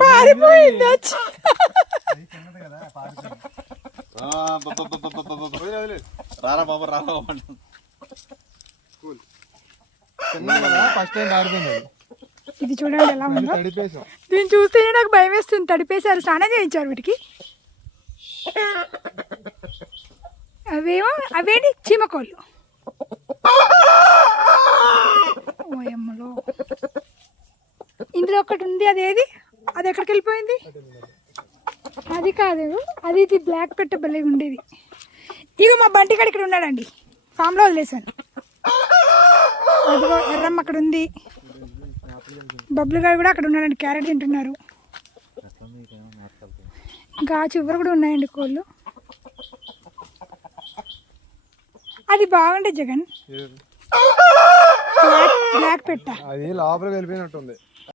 పారిపోయింది వచ్చి. రారా బాబు రారా ఫస్ట్ టైం ఆడుతుంది. ఇది చూడండి ఎలా ఉందో. దీన్ని చూస్తేనే నాకు భయం వేస్తుంది. తడిపేశారు, స్నానం చేయించారు వీటికి. అవేంటి చీమకోళ్ళు. ఓయమ్మలో ఇందులో ఒకటి ఉంది. అదేది? అది ఎక్కడికి వెళ్ళిపోయింది? అది కాదు, అది ఇది బ్లాక్ పెట్ట భలే ఉండేది. ఇక మా బంటిగాడు ఇక్కడ ఉన్నాడండి, ఫామ్లో వదిలేసాను. అదిగో ఎర్రమ్మ అక్కడ ఉంది, బబ్బులు గారు కూడా అక్కడ ఉన్నాడండి, క్యారెట్ తింటున్నారు. ఇంకా చివరి కూడా ఉన్నాయండి కోళ్ళు. అది బాగుండే జగన్, బ్లాక్ పెట్ట అది లోపలికి వెళ్ళిపోయినట్టుంది.